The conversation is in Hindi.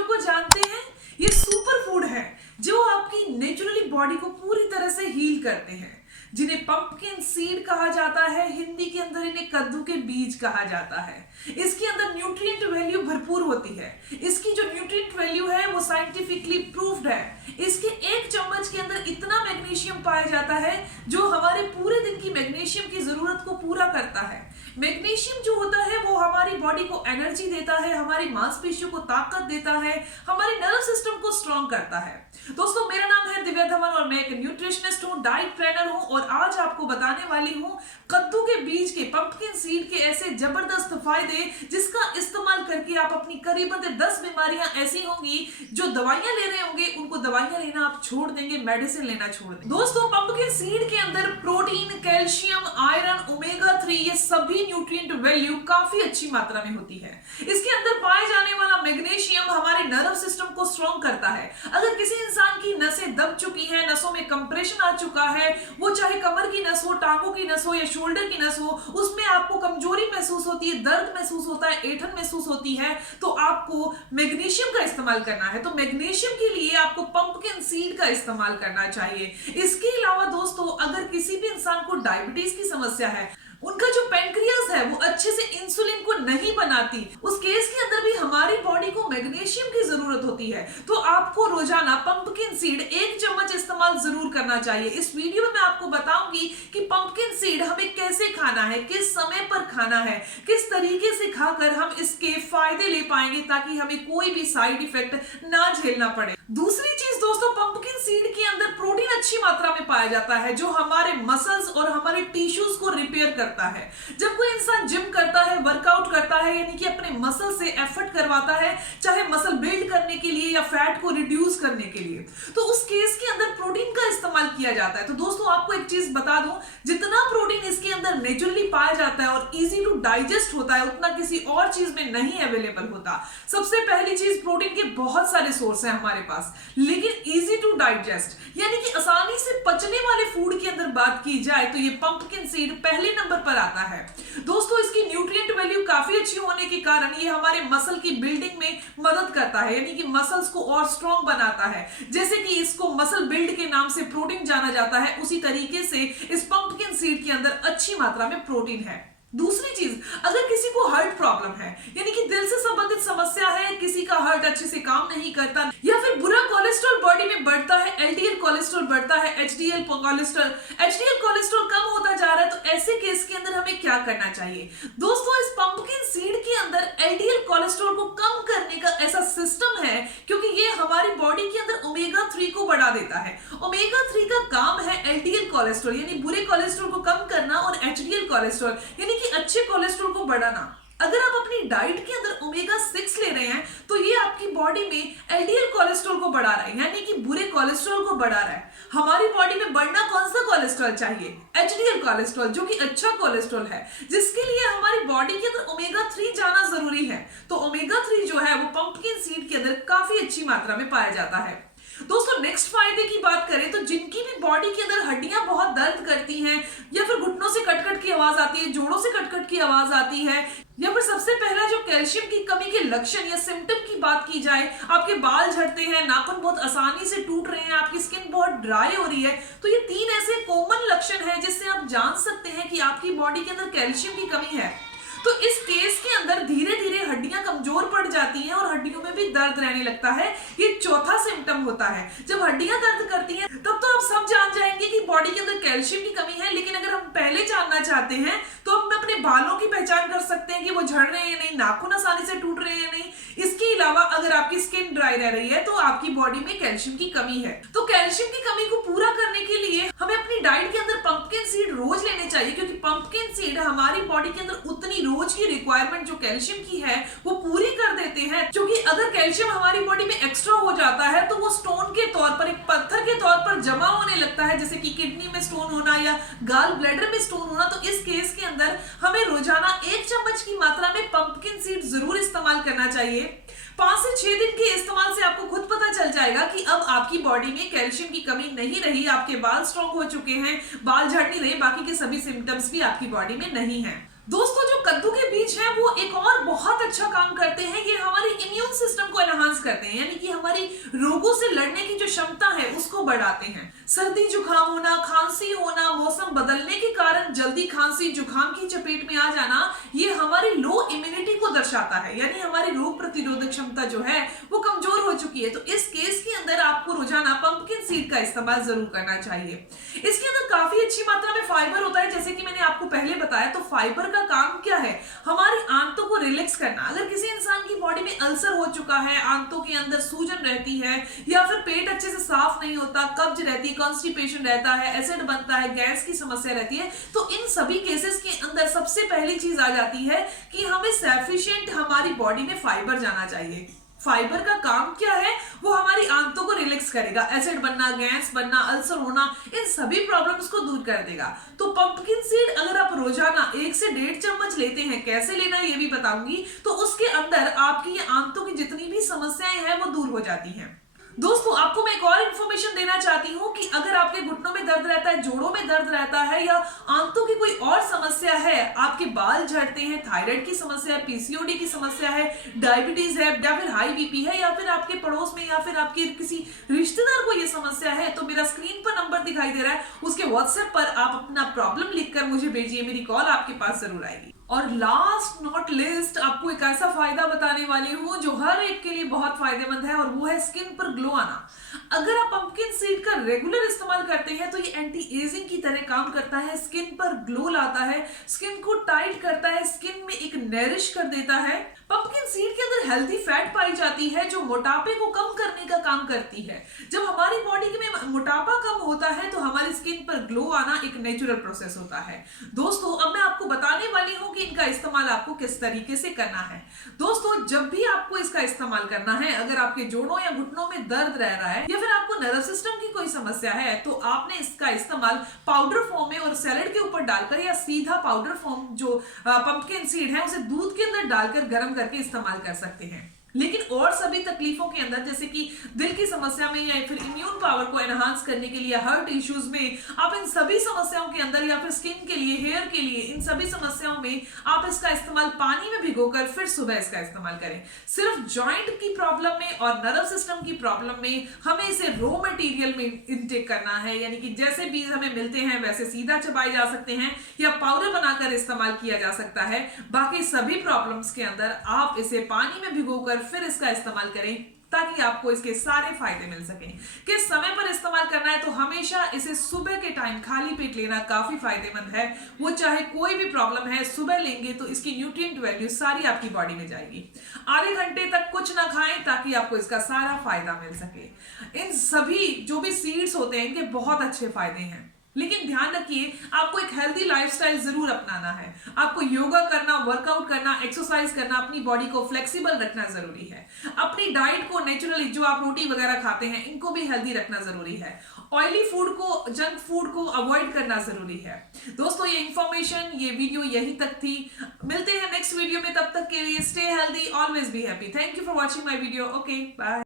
चीजों को जानते हैं? ये सुपर फूड है जो आपकी नेचुरली बॉडी को पूरी तरह से हील करते हैं, जिन्हें पंपकिन सीड कहा जाता है। हिंदी के अंदर इन्हें कद्दू के बीज कहा जाता है। इसके अंदर न्यूट्रिएंट वैल्यू भरपूर होती है। इसकी जो न्यूट्रिएंट वैल्यू है वो साइंटिफिकली प्रूव्ड है। इसके एक चम्मच के अंदर इतना मैग्नीशियम पाया जाता है जो हमारे पूरे दिन की मैग्नीशियम की जरूरत को पूरा करता है। मैग्नीशियम जो होता है वो हमारी बॉडी को एनर्जी देता है, हमारी मांसपेशियों को ताकत देता है, हमारे नर्व सिस्टम को स्ट्रॉन्ग करता है। दोस्तों, मेरा नाम है दिव्या धवन और मैं एक न्यूट्रिशनिस्ट हूँ, डाइट ट्रेनर हूँ और आज आपको बताने वाली हूँ कद्दू के बीज के, पंपकिन सीड के ऐसे जबरदस्त फायदे जिसका इस्तेमाल करके आप अपनी करीबन 10 बीमारियां ऐसी होंगी जो दवाइयां ले रहे होंगे उनको दवाइयां लेना आप छोड़ देंगे, मेडिसिन लेना छोड़ देंगे। दोस्तों, पंपकिन सीड के अंदर प्रोटीन, कैल्शियम, आयरन, ओमेगा 3 ये सभी न्यूट्रिएंट वैल्यू काफी अच्छी मात्रा में होती है। इसके अंदर पाए जाने वाला मैग्नीशियम हमारे नर्व सिस्टम को स्ट्रॉन्ग करता है। अगर किसी इंसान की नसें दब चुकी हैं, नसों में कंप्रेशन आ चुका है, वो चाहे कमर की नस हो, टांगों की नस हो या शोल्डर की नस हो, उसमें आपको कमजोरी महसूस होती है, दर्द महसूस होता है, ऐंठन महसूस होती है, तो आपको मैग्नीशियम का इस्तेमाल करना है। तो मैग्नीशियम के लिए आपको पंपकिन सीड का इस्तेमाल करना चाहिए। इसके अलावा दोस्तों, अगर किसी भी इंसान को डायबिटीज की समस्या है, उनका जो पेनक्रियास है वो अच्छे से इंसुलिन को नहीं बनाती, उस केस के अंदर भी हमारी बॉडी को मैग्नीशियम की जरूरत होती है। तो आपको रोजाना पंपकिन सीड 1 चम्मच इस्तेमाल जरूर करना चाहिए। इस वीडियो में मैं आपको बताऊंगी कि पंपकिन सीड हमें कैसे खाना है, किस समय पर खाना है, किस तरीके से खाकर हम इसके फायदे ले पाएंगे ताकि हमें कोई भी साइड इफेक्ट ना झेलना पड़े। दूसरी चीज दोस्तों, पंपकिन सीड के अंदर प्रोटीन अच्छी मात्रा में पाया जाता है जो हमारे मसल्स और हमारे टिश्यूज को रिपेयर करता है। जब कोई इंसान जिम करता है, वर्कआउट करता है, यानी कि अपने मसल से एफर्ट करवाता है, चाहे मसल बिल्ड करने के लिए या फैट को रिड्यूस करने के लिए, तो उस केस के अंदर प्रोटीन का इस्तेमाल किया जाता है। तो दोस्तों, आपको एक चीज बता दूं, जितना प्रोटीन इसके अंदर नेचुरली पाया जाता है और इजी टू डाइजेस्ट होता है, उतना किसी और चीज में नहीं अवेलेबल होता। सबसे पहली चीज, प्रोटीन के बहुत सारे सोर्स हैं हमारे पास, लेकिन इजी टू डाइजेस्ट यानी कि आसानी से पचने वाले फूड के अंदर बात की जाए तो ये पंपकिन सीड पहले नंबर पर आता है। दोस्तों, इसकी न्यूट्रिएंट वैल्यू काफी अच्छी होने के कारण ये हमारे मसल की बिल्डिंग में मदद करता है, यानी कि मसल्स को और स्ट्रॉन्ग बनाता है। जैसे कि इसको मसल बिल्ड के नाम से प्रोटीन जाना जाता है, उसी तरीके से इस पंपकिन सीड के अंदर अच्छी मात्रा में प्रोटीन है। दूसरी चीज, अगर किसी को हार्ट प्रॉब्लम है, यानी कि दिल से संबंधित समस्या है, किसी का हार्ट अच्छे से काम नहीं करता, या फिर बुरा कोलेस्ट्रॉल बॉडी में बढ़ता है, एलडीएल कोलेस्ट्रॉल बढ़ता है, एचडीएल कोलेस्ट्रॉल कम होता जा रहा है, तो ऐसे केस के अंदर हमें क्या करना चाहिए? दोस्तों, इस पंपकिन सीड के अंदर एलडीएल कोलेस्ट्रॉल को कम करने का ऐसा सिस्टम है क्योंकि ये हमारी बॉडी के अंदर ओमेगा 3 को बढ़ा देता है। ओमेगा 3 का काम है एलडीएल कोलेस्ट्रॉल यानी बुरे कोलेस्ट्रॉल को कम करना और एचडीएल कोलेस्ट्रॉल यानी कि अच्छे कोलेस्ट्रॉल को बढ़ाना। अगर आप अपनी डाइट के अंदर ओमेगा 6 ले रहे हैं तो ये आपकी बॉडी में एलडीएल कोलेस्ट्रॉल को बढ़ा रहा है, यानी कि बुरे कोलेस्ट्रॉल को बढ़ा रहा है। हमारी बॉडी में बढ़ना कौन सा कोलेस्ट्रॉल चाहिए? एचडीएल कोलेस्ट्रॉल, जो कि अच्छा कोलेस्ट्रॉल है, जिसके लिए हमारी बॉडी के अंदर ओमेगा 3 जाना जरूरी है। तो ओमेगा 3 जो है वो पंपकिन सीड के अंदर काफी अच्छी मात्रा में पाया जाता है। दोस्तों, नेक्स्ट फायदे की बात करें तो जिनकी भी बॉडी के अंदर हड्डियां बहुत दर्द करती हैं, या फिर घुटनों से कटकट की आवाज आती है, जोड़ों से कटकट की आवाज आती है, या फिर सबसे पहला जो कैल्शियम की कमी के लक्षण या सिम्टम की बात की जाए, आपके बाल झड़ते हैं, नाखून बहुत आसानी से टूट रहे हैं, आपकी स्किन बहुत ड्राई हो रही है, तो ये 3 ऐसे कॉमन लक्षण हैं जिससे आप जान सकते हैं कि आपकी बॉडी के अंदर कैल्शियम की कमी है। तो इस केस के अंदर धीरे धीरे हड्डियां कमजोर पड़ जाती हैं और हड्डियों में भी दर्द रहने लगता है। ये चौथा सिम्टम होता है। जब हड्डियां दर्द करती हैं तब तो आप सब जान जाएंगे कि बॉडी के अंदर कैल्शियम की कमी है, लेकिन अगर हम पहले जानना चाहते हैं तो हम अपने बालों की पहचान कर सकते हैं कि वो झड़ रहे हैं या नहीं, नाखून आसानी से टूट रहे हैं या नहीं। इसके अलावा अगर आपकी स्किन ड्राई रह रही है तो आपकी बॉडी में कैल्शियम की कमी है। तो कैल्शियम की कमी को पूरा करने के लिए हमें अपनी डाइट के अंदर पंपकिन सीड रोज लेने चाहिए, क्योंकि पंपकिन सीड हमारी बॉडी के अंदर उतनी रोज की रिक्वायरमेंट जो कैल्शियम की है वो पूरी कर देते हैं। क्योंकि अगर कैल्शियम हमारी बॉडी में एक्स्ट्रा हो जाता है तो वो स्टोन के तौर पर, एक पत्थर के तौर पर जमा होने लगता है, जैसे कि किडनी में स्टोन होना या गाल ब्लैडर में स्टोन होना। तो इस केस के अंदर हमें रोजाना 1 चम्मच की मात्रा में पंपकिन सीड जरूर इस्तेमाल करना चाहिए। 5 से 6 दिन के इस्तेमाल से आपको खुद पता चल जाएगा कि अब आपकी बॉडी में कैल्शियम की कमी नहीं रही, आपके बाल स्ट्रॉन्ग हो चुके हैं, बाल झड़ नहीं रहे, बाकी के सभी सिम्टम्स भी आपकी बॉडी में नहीं है। दोस्तों, जो कद्दू के बीज हैं वो एक और बहुत अच्छा काम करते हैं, ये हमारे इम्यून सिस्टम को को एनहांस करते हैं, यानी कि हमारी रोगों से लड़ने की जो क्षमता है उसको बढ़ाते हैं। सर्दी जुकाम होना, खांसी होना, मौसम बदलने के कारण जल्दी खांसी जुकाम की चपेट में आ जाना, ये हमारी लो इम्यूनिटी को दर्शाता है, यानी हमारी रोग प्रतिरोधक क्षमता जो है वो कमजोर हो चुकी है। तो इस केस के अंदर आपको रोजाना पंपकिन सीड का इस्तेमाल जरूर करना चाहिए। इसके अंदर काफी अच्छी मात्रा में फाइबर होता है, जैसे कि मैंने आपको पहले बताया। तो फाइबर का काम क्या है? हमारी आंतों को रिलैक्स करना। अगर किसी इंसान की बॉडी में अल्सर हो चुका है, आंतों के अंदर सूजन रहती है, या फिर पेट अच्छे से साफ नहीं होता, कब्ज रहती है, कॉन्स्टिपेशन रहता है, एसिड बनता है, गैस की समस्या रहती है, तो इन सभी केसेस के अंदर सबसे पहली चीज आ जाती है कि हमें सफिशिएंट हमारी बॉडी में फाइबर जाना चाहिए। फाइबर का काम क्या है? वो हमारी आंतों को रिलैक्स करेगा, एसिड बनना, गैस बनना, अल्सर होना, इन सभी प्रॉब्लम्स को दूर कर देगा। तो पंपकिन सीड अगर आप रोजाना 1 से 1.5 चम्मच लेते हैं, कैसे लेना है ये भी बताऊंगी, तो उसके अंदर आपकी ये आंतों की जितनी भी समस्याएं हैं वो दूर हो जाती हैं। दोस्तों, आपको मैं एक और इन्फॉर्मेशन देना चाहती हूँ कि अगर आपके घुटनों में दर्द रहता है, जोड़ों में दर्द रहता है, या आंतों की कोई और समस्या है, आपके बाल झड़ते हैं, थायराइड की समस्या है, पीसीओडी की समस्या है, डायबिटीज है, या फिर हाई बीपी है, या फिर आपके पड़ोस में या फिर आपके किसी रिश्तेदार को ये समस्या है, तो मेरा स्क्रीन पर नंबर दिखाई दे रहा है, उसके व्हाट्सएप पर आप अपना प्रॉब्लम लिखकर मुझे भेजिए, मेरी कॉल आपके पास जरूर आएगी। और लास्ट नॉट लिस्ट, आपको एक ऐसा फायदा बताने वाली हूँ जो हर एक के लिए बहुत फायदेमंद है, और वो है स्किन पर ग्लो आना। अगर आप पंपकिन सीड का रेगुलर इस्तेमाल करते हैं तो ये एंटी एजिंग की तरह काम करता है, स्किन पर ग्लो लाता है, स्किन को टाइट करता है, स्किन में एक नरिश कर देता है। पंपकिन सीड के अंदर हेल्दी फैट पाई जाती है जो मोटापे को कम करने का काम करती है। जब हमारी बॉडी में मोटापा कम होता है तो हमारी स्किन पर ग्लो आना एक नेचुरल प्रोसेस होता है। दोस्तों, अब मैं आपको बताने वाली हूँ कि इनका इस्तेमाल आपको किस तरीके से करना है। दोस्तों, जब भी आपको इसका इस्तेमाल करना है, अगर आपके जोड़ों या घुटनों में दर्द रह रहा है, या फिर आपको नर्व सिस्टम की कोई समस्या है, तो आपने इसका इस्तेमाल पाउडर फॉर्म में और सैलेड के ऊपर डालकर, या सीधा पाउडर फॉर्म जो पंपकिन सीड है उसे दूध के अंदर डालकर गर्म करके इस्तेमाल कर सकते हैं। लेकिन और सभी तकलीफों के अंदर, जैसे कि दिल की समस्या में, या फिर इम्यून पावर को एनहांस करने के लिए, हार्ट इश्यूज में, आप इन सभी समस्याओं के अंदर, या फिर स्किन के लिए, हेयर के लिए, इन सभी समस्याओं में आप इसका इस्तेमाल पानी में भिगोकर फिर सुबह इसका इस्तेमाल करें। सिर्फ जॉइंट की प्रॉब्लम में और नर्व सिस्टम की प्रॉब्लम में हमें इसे रॉ मटेरियल में इंटेक करना है, यानी कि जैसे बीज हमें मिलते हैं वैसे सीधा चबाए जा सकते हैं, या पाउडर बनाकर इस्तेमाल किया जा सकता है। बाकी सभी प्रॉब्लम्स के अंदर आप इसे पानी में भिगोकर फिर इसका इस्तेमाल करें, ताकि आपको इसके सारे फायदे मिल सकें। किस समय पर इस्तेमाल करना है? तो हमेशा इसे सुबह के टाइम खाली पेट लेना काफी फायदेमंद है। वो चाहे कोई भी प्रॉब्लम है, सुबह लेंगे तो इसकी न्यूट्रिएंट वैल्यू सारी आपकी बॉडी में जाएगी। आधे घंटे तक कुछ ना खाएं ताकि आपको इसका सारा फायदा मिल सके। इन सभी जो भी सीड्स होते हैं इनके बहुत अच्छे फायदे हैं, लेकिन ध्यान रखिए आपको एक हेल्दी लाइफस्टाइल जरूर अपनाना है। आपको योगा करना, वर्कआउट करना, एक्सरसाइज करना, अपनी बॉडी को फ्लेक्सिबल रखना जरूरी है। अपनी डाइट को नेचुरली, जो आप रोटी वगैरह खाते हैं, इनको भी हेल्दी रखना जरूरी है। ऑयली फूड को, जंक फूड को अवॉइड करना जरूरी है। दोस्तों, ये इंफॉर्मेशन, ये वीडियो यहीं तक थी। मिलते हैं नेक्स्ट वीडियो में, तब तक के लिए stay healthy, always be happy. Thank you for watching my video. Okay, bye.